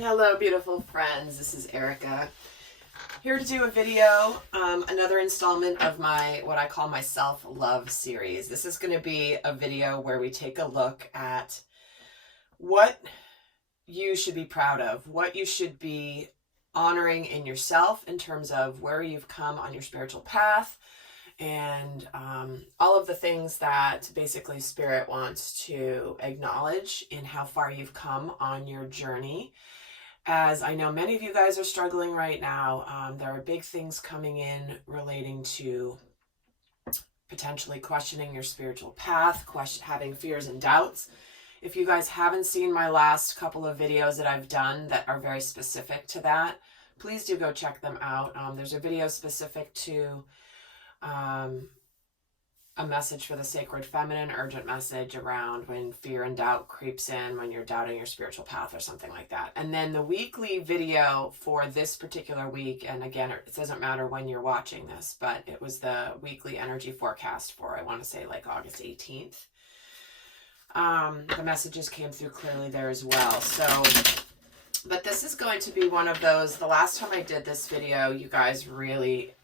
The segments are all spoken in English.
Hello, beautiful friends. This is Erika. Here to do a video, another installment of my, what I call my self-love series. This is going to be a video where we take a look at what you should be proud of, what you should be honoring in yourself in terms of where you've come on your spiritual path, and all of the things that basically Spirit wants to acknowledge in how far you've come on your journey. As I know many of you guys are struggling right now, there are big things coming in relating to potentially questioning your spiritual path, having fears and doubts. If you guys haven't seen my last couple of videos that I've done that are very specific to that, please do go check them out. There's a video specific to a message for the sacred feminine, urgent message around when fear and doubt creeps in, when you're doubting your spiritual path or something like that. And then the weekly video for this particular week, and again, it doesn't matter when you're watching this, but it was the weekly energy forecast for, I want to say, like August 18th. The messages came through clearly there as well. So, but this is going to be one of those, the last time I did this video, you guys really,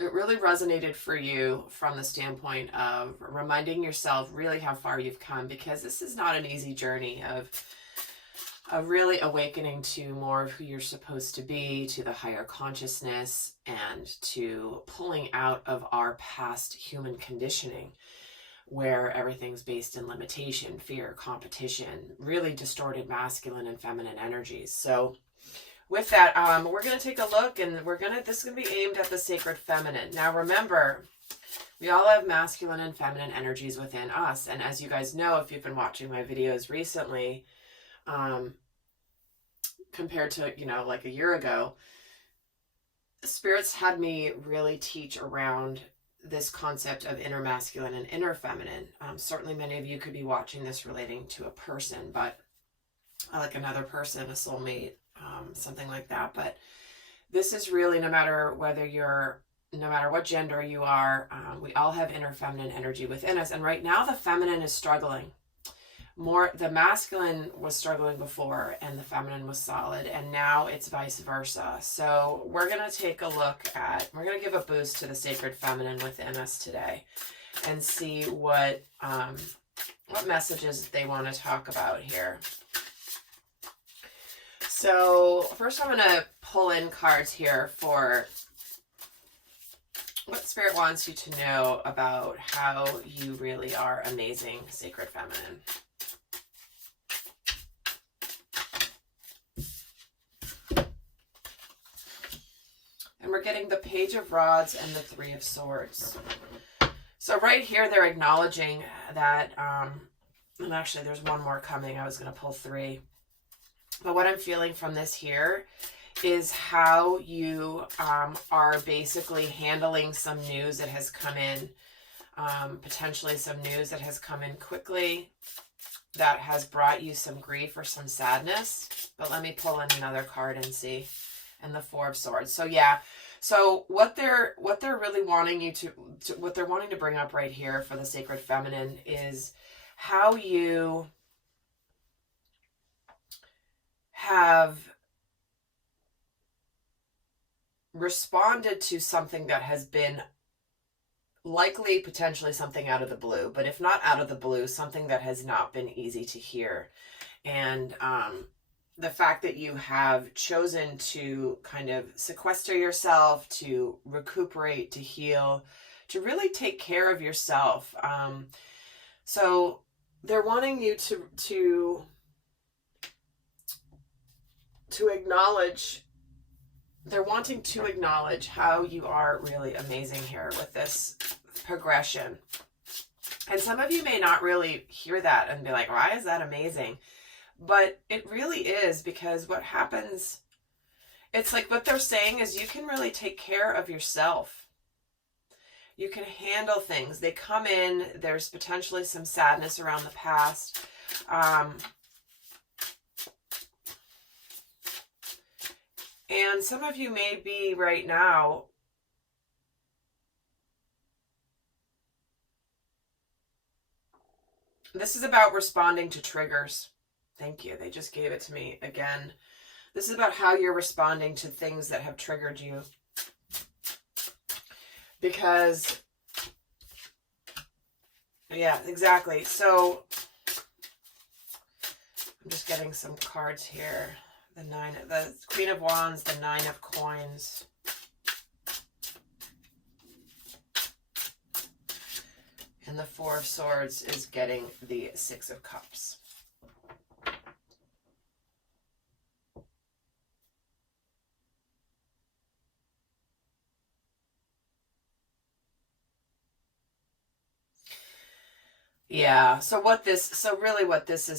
it really resonated for you from the standpoint of reminding yourself really how far you've come, because this is not an easy journey of really awakening to more of who you're supposed to be, to the higher consciousness, and to pulling out of our past human conditioning where everything's based in limitation, fear, competition, really distorted masculine and feminine energies. So with that, we're going to take a look, and this is going to be aimed at the sacred feminine. Now remember, we all have masculine and feminine energies within us. And as you guys know, if you've been watching my videos recently, compared to, like a year ago, spirits had me really teach around this concept of inner masculine and inner feminine. Certainly many of you could be watching this relating to a person, but like another person, a soulmate, something like that. But this is really, no matter what gender you are, we all have inner feminine energy within us. And right now the feminine is struggling more. The masculine was struggling before and the feminine was solid, and now it's vice versa. So we're going to take a look at, we're going to give a boost to the sacred feminine within us today and see what messages they want to talk about here. So first I'm going to pull in cards here for what Spirit wants you to know about how you really are amazing, sacred feminine. And we're getting the Page of Rods and the Three of Swords. So right here they're acknowledging that, and actually there's one more coming. I was going to pull three. But what I'm feeling from this here is how you are basically handling some news that has come in, potentially some news that has come in quickly that has brought you some grief or some sadness. But let me pull in another card and see. And the Four of Swords. So yeah, so what they're really wanting you to what they're wanting to bring up right here for the sacred feminine is how you have responded to something that has been likely potentially something out of the blue, but if not out of the blue, something that has not been easy to hear. And the fact that you have chosen to kind of sequester yourself, to recuperate, to heal, to really take care of yourself. So they're wanting you to acknowledge, they're wanting to acknowledge how you are really amazing here with this progression. And some of you may not really hear that and be like, why is that amazing? But it really is, because what happens, it's like what they're saying is you can really take care of yourself. You can handle things. They come in, there's potentially some sadness around the past. And some of you may be right now This is about responding to triggers. Thank you. They just gave it to me again. This is about how you're responding to things that have triggered you. Because, yeah, exactly. So, I'm just getting some cards here. The Queen of Wands, the Nine of Coins. And the Four of Swords is getting the Six of Cups. Yeah, so really what this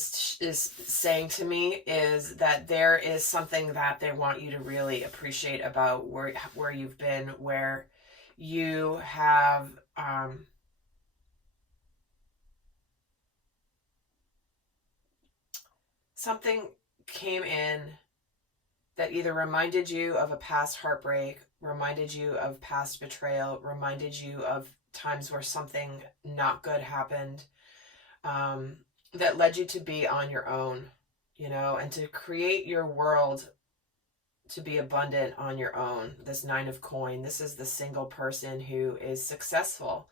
is saying to me is that there is something that they want you to really appreciate about where you've been, where you have something came in that either reminded you of a past heartbreak, reminded you of past betrayal, reminded you of times where something not good happened, that led you to be on your own, and to create your world to be abundant on your own. This Nine of Coin, this is the single person who is successful.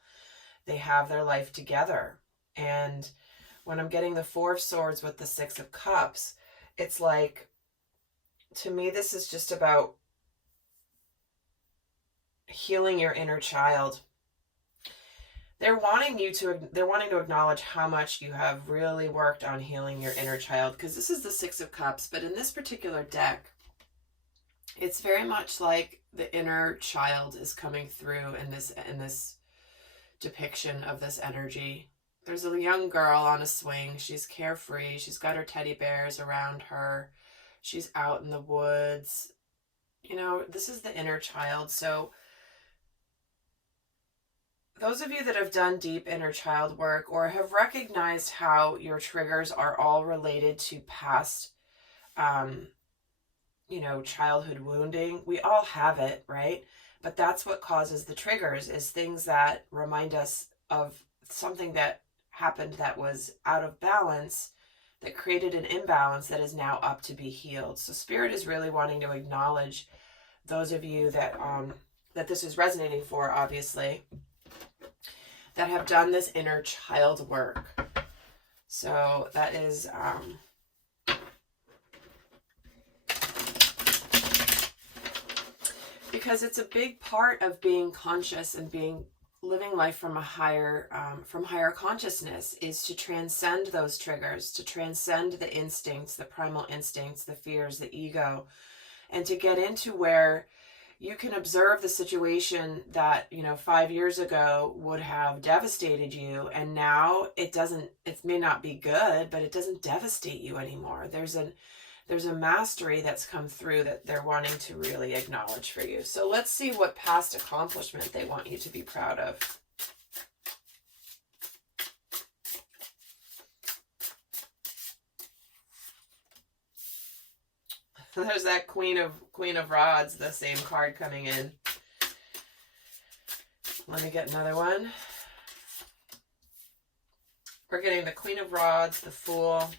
They have their life together. And when I'm getting the Four of Swords with the Six of Cups, it's like, to me, this is just about healing your inner child. They're wanting to acknowledge how much you have really worked on healing your inner child, because this is the Six of Cups, but in this particular deck, it's very much like the inner child is coming through in this depiction of this energy. There's a young girl on a swing. She's carefree. She's got her teddy bears around her. She's out in the woods. This is the inner child. So those of you that have done deep inner child work or have recognized how your triggers are all related to past, childhood wounding, we all have it, right? But that's what causes the triggers, is things that remind us of something that happened that was out of balance, that created an imbalance that is now up to be healed. So Spirit is really wanting to acknowledge those of you that this is resonating for, obviously, that have done this inner child work. So that is because it's a big part of being conscious and living life from a higher consciousness, is to transcend those triggers, to transcend the instincts, the primal instincts, the fears, the ego, and to get into where you can observe the situation that 5 years ago would have devastated you, and now it may not be good, but it doesn't devastate you anymore. There's a mastery that's come through that they're wanting to really acknowledge for you. So let's see what past accomplishment they want you to be proud of. There's that Queen of Rods, the same card coming in. Let me get another one. We're getting the Queen of Rods, the Fool,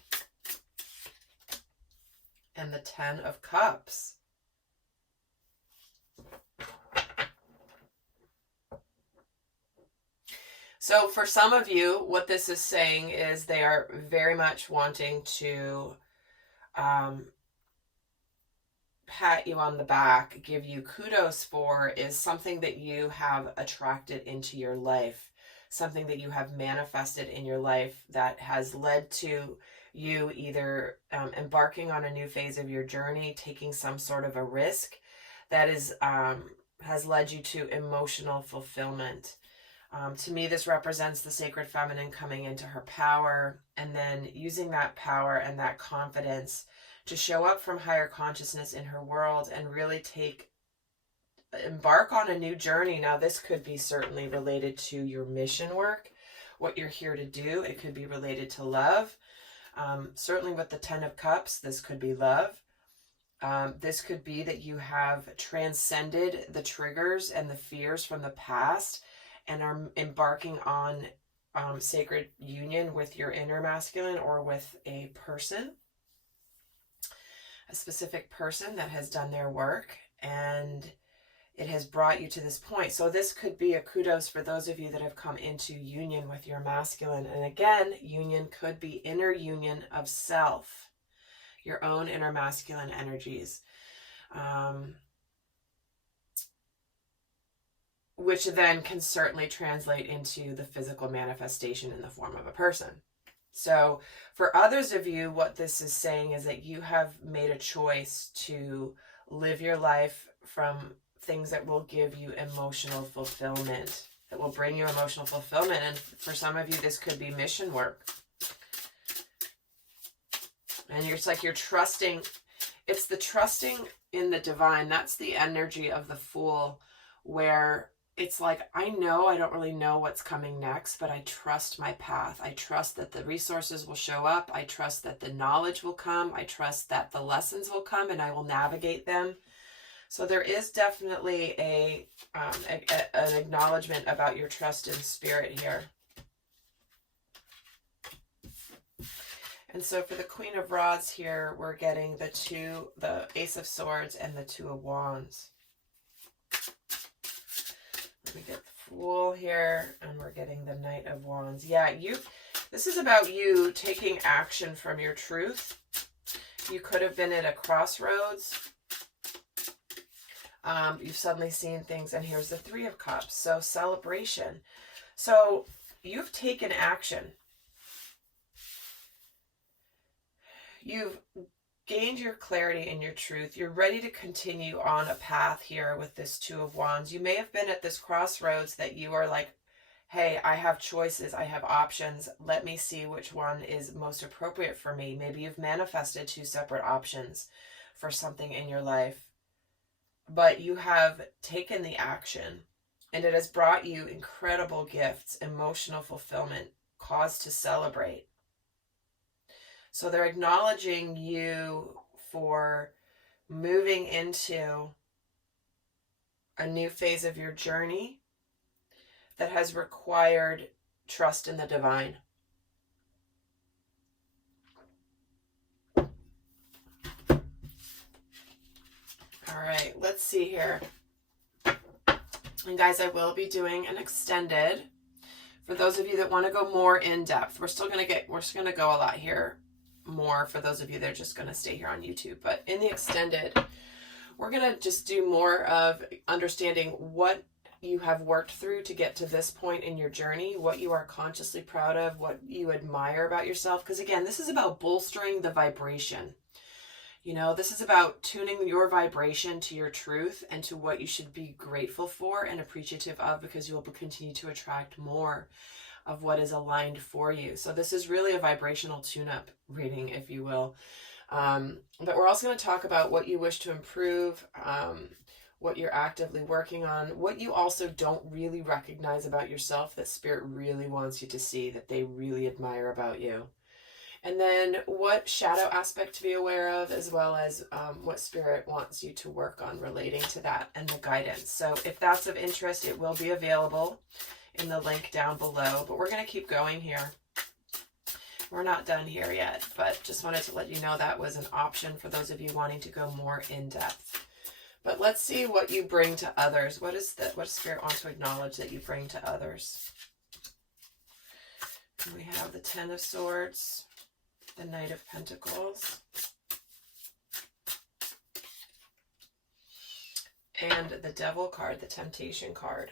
and the Ten of Cups. So for some of you, what this is saying is they are very much wanting to pat you on the back, give you kudos for, is something that you have attracted into your life, something that you have manifested in your life that has led to you either embarking on a new phase of your journey, taking some sort of a risk that is has led you to emotional fulfillment. To me, this represents the sacred feminine coming into her power, and then using that power and that confidence to show up from higher consciousness in her world and really embark on a new journey. Now, this could be certainly related to your mission work, what you're here to do. It could be related to love. Certainly with the Ten of Cups, this could be love. This could be that you have transcended the triggers and the fears from the past and are embarking on sacred union with your inner masculine or with a person. a specific person that has done their work, and it has brought you to this point. So this could be a kudos for those of you that have come into union with your masculine. And again, union could be inner union of self, your own inner masculine energies, which then can certainly translate into the physical manifestation in the form of a person. So for others of you, what this is saying is that you have made a choice to live your life from things that will give you emotional fulfillment, that will bring you emotional fulfillment. And for some of you, this could be mission work. And it's like you're trusting. It's the trusting in the divine. That's the energy of the Fool, where it's like, I know I don't really know what's coming next, but I trust my path. I trust that the resources will show up. I trust that the knowledge will come. I trust that the lessons will come and I will navigate them. So there is definitely an acknowledgement about your trust in spirit here. And so for the Queen of Rods here, we're getting the Ace of Swords and the Two of Wands. Let me get the Fool here, and we're getting the Knight of Wands. Yeah, this is about you taking action from your truth. You could have been at a crossroads. You've suddenly seen things, and here's the Three of Cups. So celebration. So you've taken action. You've gained your clarity in your truth. You're ready to continue on a path here with this Two of Wands. You may have been at this crossroads that you are like, hey, I have choices, I have options. Let me see which one is most appropriate for me. Maybe you've manifested two separate options for something in your life, but you have taken the action, and it has brought you incredible gifts, emotional fulfillment, cause to celebrate. So they're acknowledging you for moving into a new phase of your journey that has required trust in the divine. All right, let's see here. And guys, I will be doing an extended. For those of you that want to go more in depth, we're just going to go a lot here more for those of you that are just going to stay here on YouTube. But in the extended, we're going to just do more of understanding what you have worked through to get to this point in your journey, what you are consciously proud of, what you admire about yourself. Because again, this is about bolstering the vibration. You know, this is about tuning your vibration to your truth and to what you should be grateful for and appreciative of, because you will continue to attract more of what is aligned for you. So this is really a vibrational tune-up reading, if you will. But we're also going to talk about what you wish to improve, what you're actively working on, what you also don't really recognize about yourself that Spirit really wants you to see, that they really admire about you. And then what shadow aspect to be aware of, as well as what Spirit wants you to work on relating to that and the guidance. So if that's of interest, it will be available in the link down below. But we're going to keep going here. We're not done here yet, but just wanted to let you know that was an option for those of you wanting to go more in depth. But let's see what you bring to others. What does Spirit want to acknowledge that you bring to others? And we have the Ten of Swords, the Knight of Pentacles, and the Devil card, the Temptation card.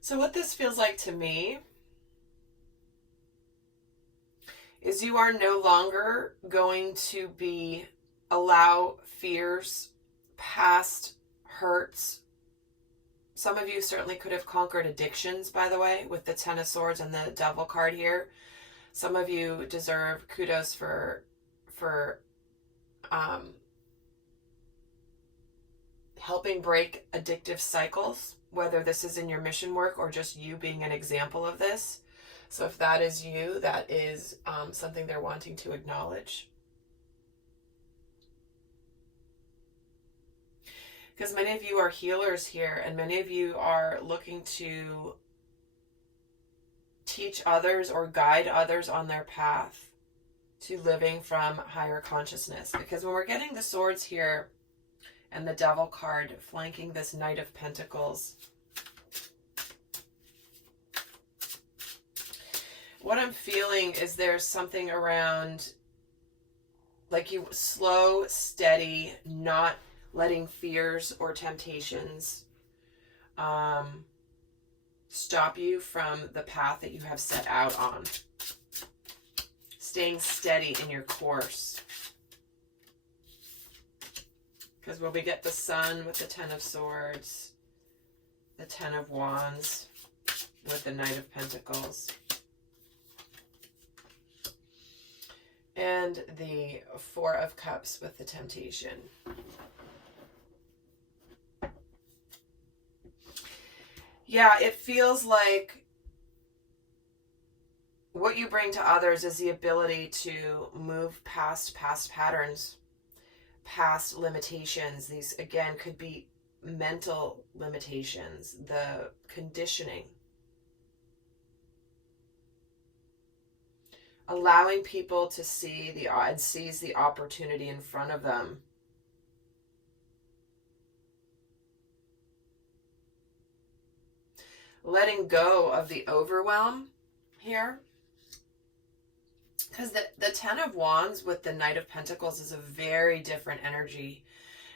So what this feels like to me is you are no longer going to allow fears, past hurts. Some of you certainly could have conquered addictions, by the way, with the Ten of Swords and the Devil card here. Some of you deserve kudos for helping break addictive cycles, whether this is in your mission work or just you being an example of this. So if that is you, that is something they're wanting to acknowledge. Because many of you are healers here, and many of you are looking to teach others or guide others on their path to living from higher consciousness. Because when we're getting the swords here and the devil card flanking this Knight of Pentacles, what I'm feeling is there's something around like you slow, steady, not letting fears or temptations stop you from the path that you have set out on. Staying steady in your course. Because when we get the Sun with the Ten of Swords, the Ten of Wands with the Knight of Pentacles, and the Four of Cups with the Temptation. Yeah, it feels like what you bring to others is the ability to move past patterns, past limitations. These, again, could be mental limitations, the conditioning. Allowing people to see and seize the opportunity in front of them. Letting go of the overwhelm here. Because the Ten of Wands with the Knight of Pentacles is a very different energy.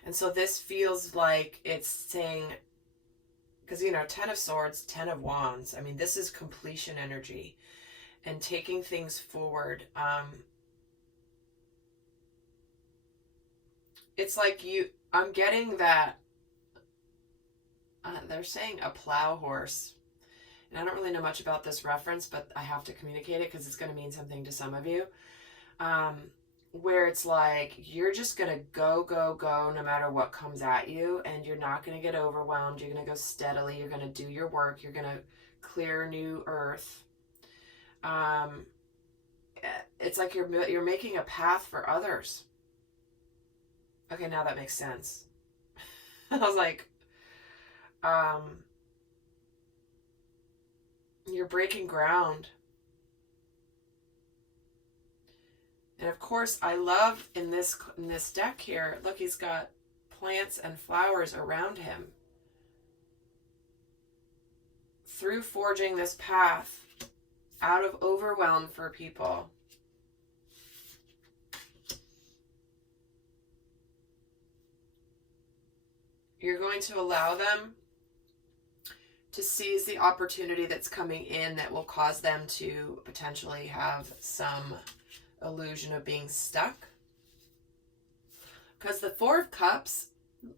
And so this feels like it's saying, because, you know, Ten of Swords, Ten of Wands. I mean, this is completion energy and taking things forward. It's like I'm getting that, they're saying a plow horse. And I don't really know much about this reference, but I have to communicate it because it's going to mean something to some of you. Where it's like, you're just going to go no matter what comes at you. And you're not going to get overwhelmed. You're going to go steadily. You're going to do your work. You're going to clear new earth. It's like you're making a path for others. Okay, now that makes sense. I was like, you're breaking ground. And of course, I love in this deck here, look, he's got plants and flowers around him. Through forging this path out of overwhelm for people. You're going to allow them to seize the opportunity that's coming in that will cause them to potentially have some illusion of being stuck. Because the Four of Cups,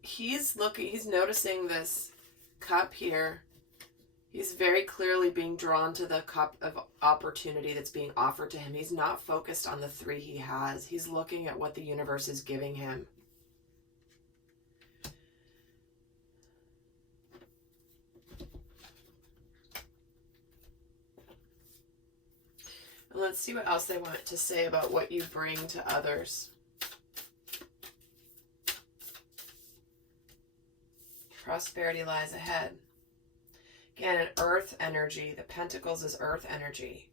he's noticing this cup here. He's very clearly being drawn to the cup of opportunity that's being offered to him. He's not focused on the three he has. He's looking at what the universe is giving him. And let's see what else they want to say about what you bring to others. Prosperity lies ahead. Again, an earth energy. The Pentacles is earth energy.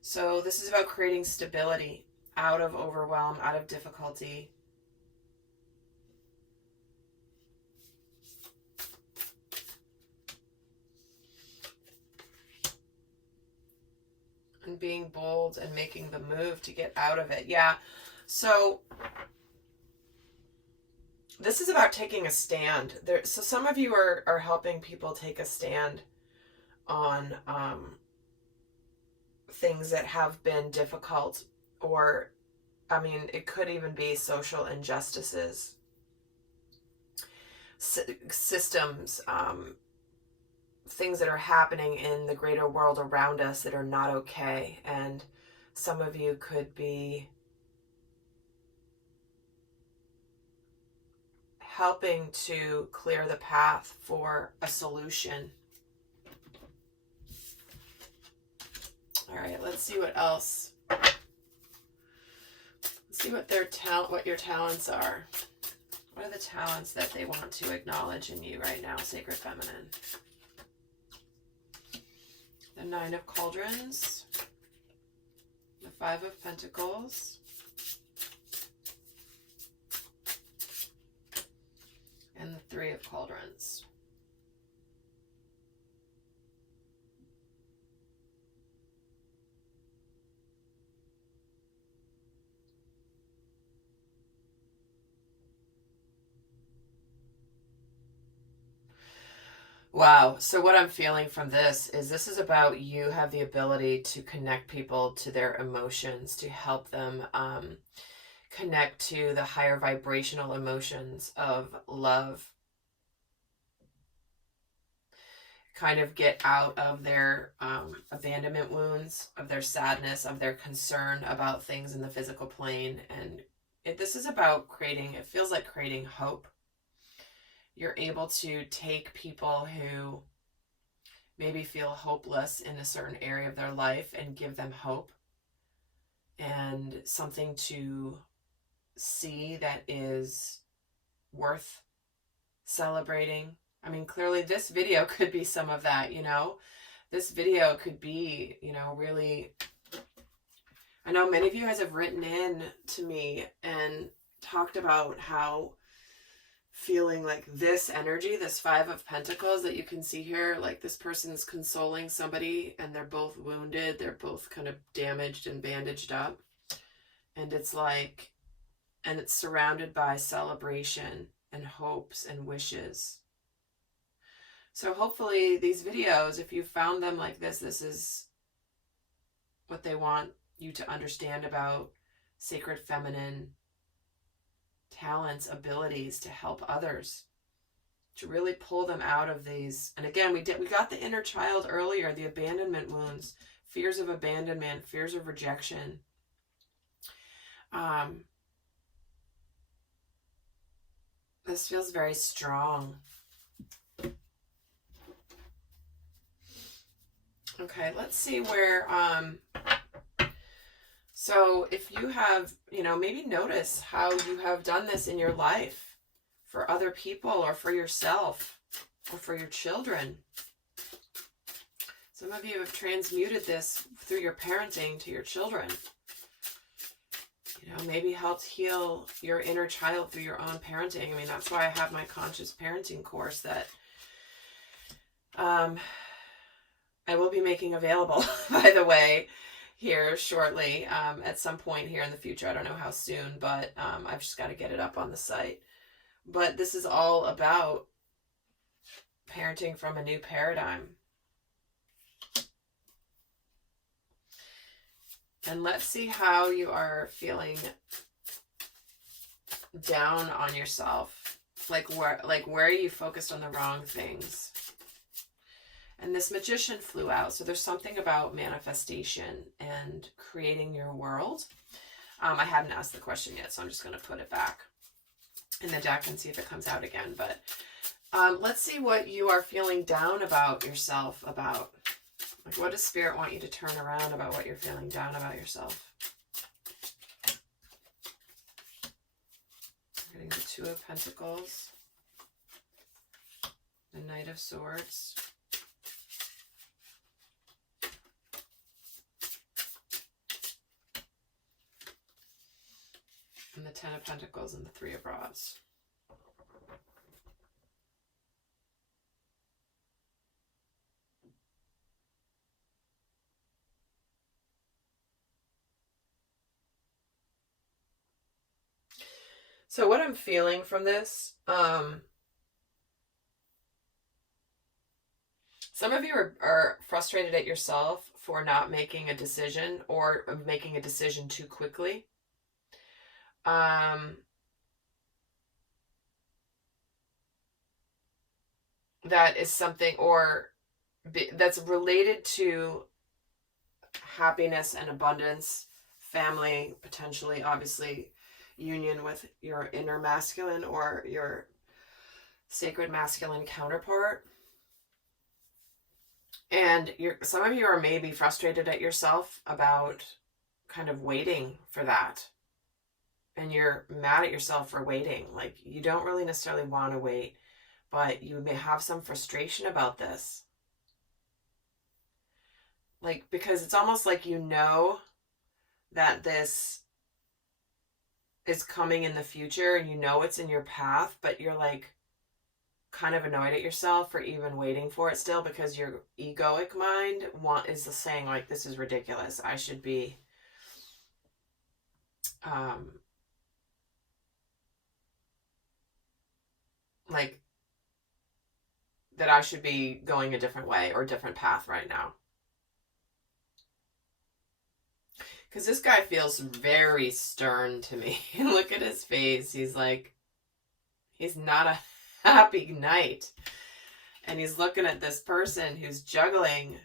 So this is about creating stability out of overwhelm, out of difficulty. And being bold and making the move to get out of it. Yeah. So this is about taking a stand. So some of you are helping people take a stand on things that have been difficult, or, I mean, it could even be social injustices, systems, things that are happening in the greater world around us that are not okay. And some of you could be helping to clear the path for a solution. All right, let's see what else. Let's see what what your talents are. What are the talents that they want to acknowledge in you right now, Sacred Feminine? The Nine of Cauldrons, the Five of Pentacles, and the Three of Cauldrons. Wow. So what I'm feeling from this is about you have the ability to connect people to their emotions, to help them connect to the higher vibrational emotions of love, kind of get out of their abandonment wounds, of their sadness, of their concern about things in the physical plane. And this is about creating, it feels like creating hope. You're able to take people who maybe feel hopeless in a certain area of their life and give them hope and something to see that is worth celebrating. I mean, clearly this video could be some of that, you know. This video could be, you know, really, I know many of you guys have written in to me and talked about how feeling like this energy, this Five of Pentacles that you can see here, like this person's consoling somebody and they're both wounded, they're both kind of damaged and bandaged up. And it's like, and it's surrounded by celebration and hopes and wishes. So hopefully these videos, if you found them like this is what they want you to understand about sacred feminine talents, abilities to help others, to really pull them out of these. And again, we got the inner child earlier, the abandonment wounds, fears of abandonment, fears of rejection. This feels very strong. Okay, let's see where, so if you have, you know, maybe notice how you have done this in your life for other people or for yourself or for your children. Some of you have transmuted this through your parenting to your children. You know, maybe helped heal your inner child through your own parenting. I mean, that's why I have my conscious parenting course that I will be making available, by the way, here shortly, at some point here in the future. I don't know how soon, but I've just got to get it up on the site. But this is all about parenting from a new paradigm. And let's see how you are feeling down on yourself. Like where are you focused on the wrong things? And this Magician flew out. So there's something about manifestation and creating your world. I hadn't asked the question yet, so I'm just going to put it back in the deck and see if it comes out again. But let's see what you are feeling down about yourself about. Like, what does Spirit want you to turn around about what you're feeling down about yourself? I'm getting the Two of Pentacles, the Knight of Swords, and the Ten of Pentacles and the Three of Rods. So what I'm feeling from this, some of you are frustrated at yourself for not making a decision or making a decision too quickly. That is something, or that's related to happiness and abundance, family, potentially, obviously, union with your inner masculine or your sacred masculine counterpart. And some of you are maybe frustrated at yourself about kind of waiting for that. and you're mad at yourself for waiting. Like, you don't really necessarily want to wait, but you may have some frustration about this. Like, because it's almost like you know that this is coming in the future and you know it's in your path, but you're like kind of annoyed at yourself for even waiting for it still, because your egoic mind is saying like, this is ridiculous. I should be like that I should be going a different way or a different path right now. Because this guy feels very stern to me. Look at his face. He's like, he's not a happy night. And he's looking at this person who's juggling,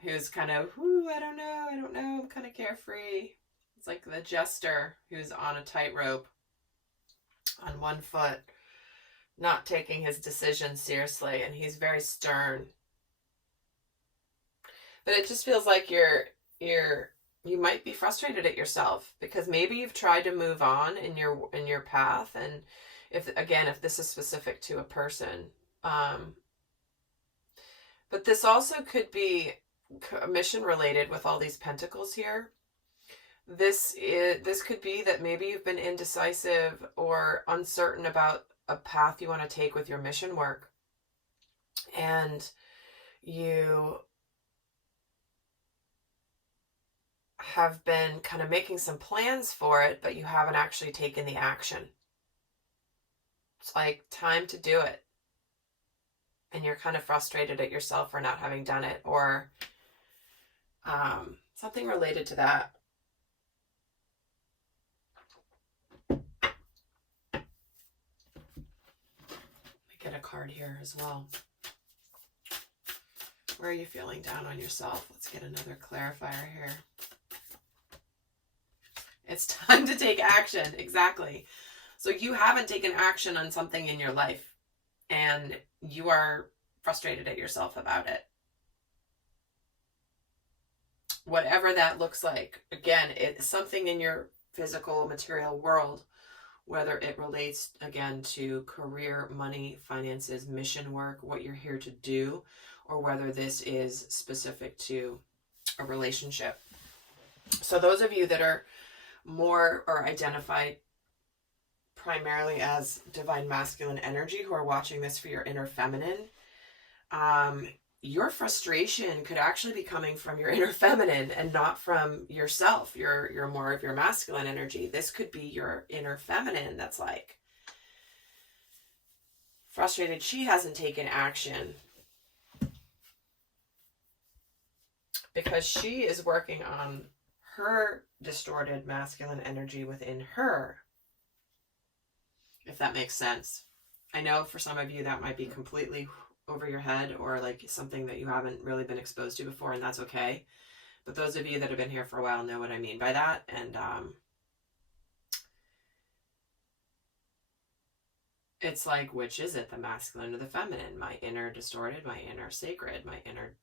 who's kind of, I don't know, I'm kind of carefree. It's like the jester who's on a tightrope on one foot, not taking his decisions seriously, and he's very stern. But it just feels like you might be frustrated at yourself, because maybe you've tried to move on in your path, and if this is specific to a person, but this also could be mission related with all these pentacles here. This could be that maybe you've been indecisive or uncertain about a path you want to take with your mission work, and you have been kind of making some plans for it, but you haven't actually taken the action. It's like time to do it, and you're kind of frustrated at yourself for not having done it, or something related to that. Get a card here as well. Where are you feeling down on yourself? Let's get another clarifier here. It's time to take action. Exactly. So you haven't taken action on something in your life, and you are frustrated at yourself about it. Whatever that looks like. Again, it's something in your physical material world, whether it relates, again, to career, money, finances, mission work, what you're here to do, or whether this is specific to a relationship. So those of you that are more or identified primarily as divine masculine energy, who are watching this for your inner feminine, your frustration could actually be coming from your inner feminine and not from yourself. You're more of your masculine energy. This could be your inner feminine that's like frustrated she hasn't taken action because she is working on her distorted masculine energy within her, if that makes sense. I know for some of you that might be completely over your head, or like something that you haven't really been exposed to before, and that's okay. But those of you that have been here for a while know what I mean by that. And it's like, which is it, the masculine or the feminine? My inner distorted, my inner sacred, my inner,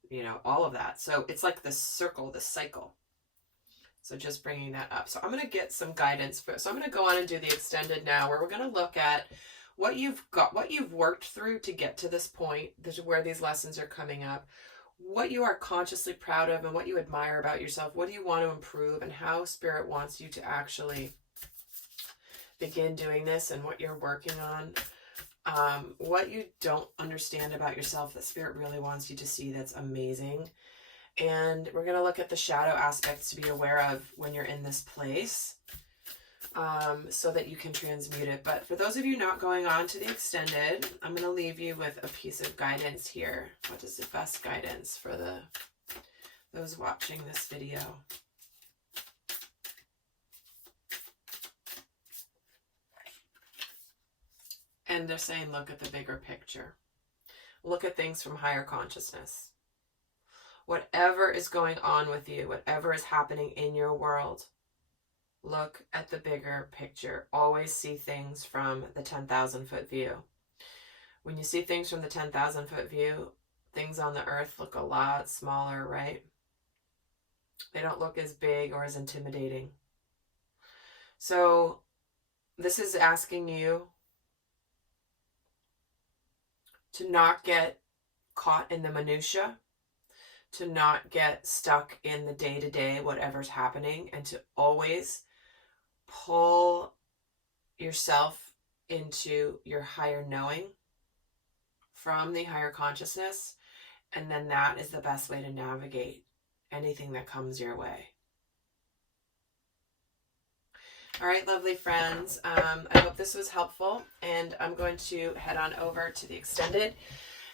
all of that. So it's like this circle, this cycle. So just bringing that up. So I'm going to get some guidance. So I'm going to go on and do the extended now, where we're going to look at what you've got, what you've worked through to get to this point. This is where these lessons are coming up. What you are consciously proud of and what you admire about yourself. What do you want to improve, and how Spirit wants you to actually begin doing this, and what you're working on. What you don't understand about yourself that Spirit really wants you to see that's amazing. And we're going to look at the shadow aspects to be aware of when you're in this place, so that you can transmute it. But for those of you not going on to the extended, I'm going to leave you with a piece of guidance here. What is the best guidance for those watching this video? And they're saying, look at the bigger picture. Look at things from higher consciousness. Whatever is going on with you, whatever is happening in your world, look at the bigger picture. Always see things from the 10,000 foot view. When you see things from the 10,000 foot view, things on the earth look a lot smaller, right? They don't look as big or as intimidating. So this is asking you to not get caught in the minutia, to not get stuck in the day-to-day, whatever's happening, and to always pull yourself into your higher knowing from the higher consciousness. And then that is the best way to navigate anything that comes your way. All right, lovely friends. I hope this was helpful, and I'm going to head on over to the extended.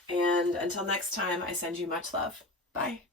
And until next time, I send you much love. Bye.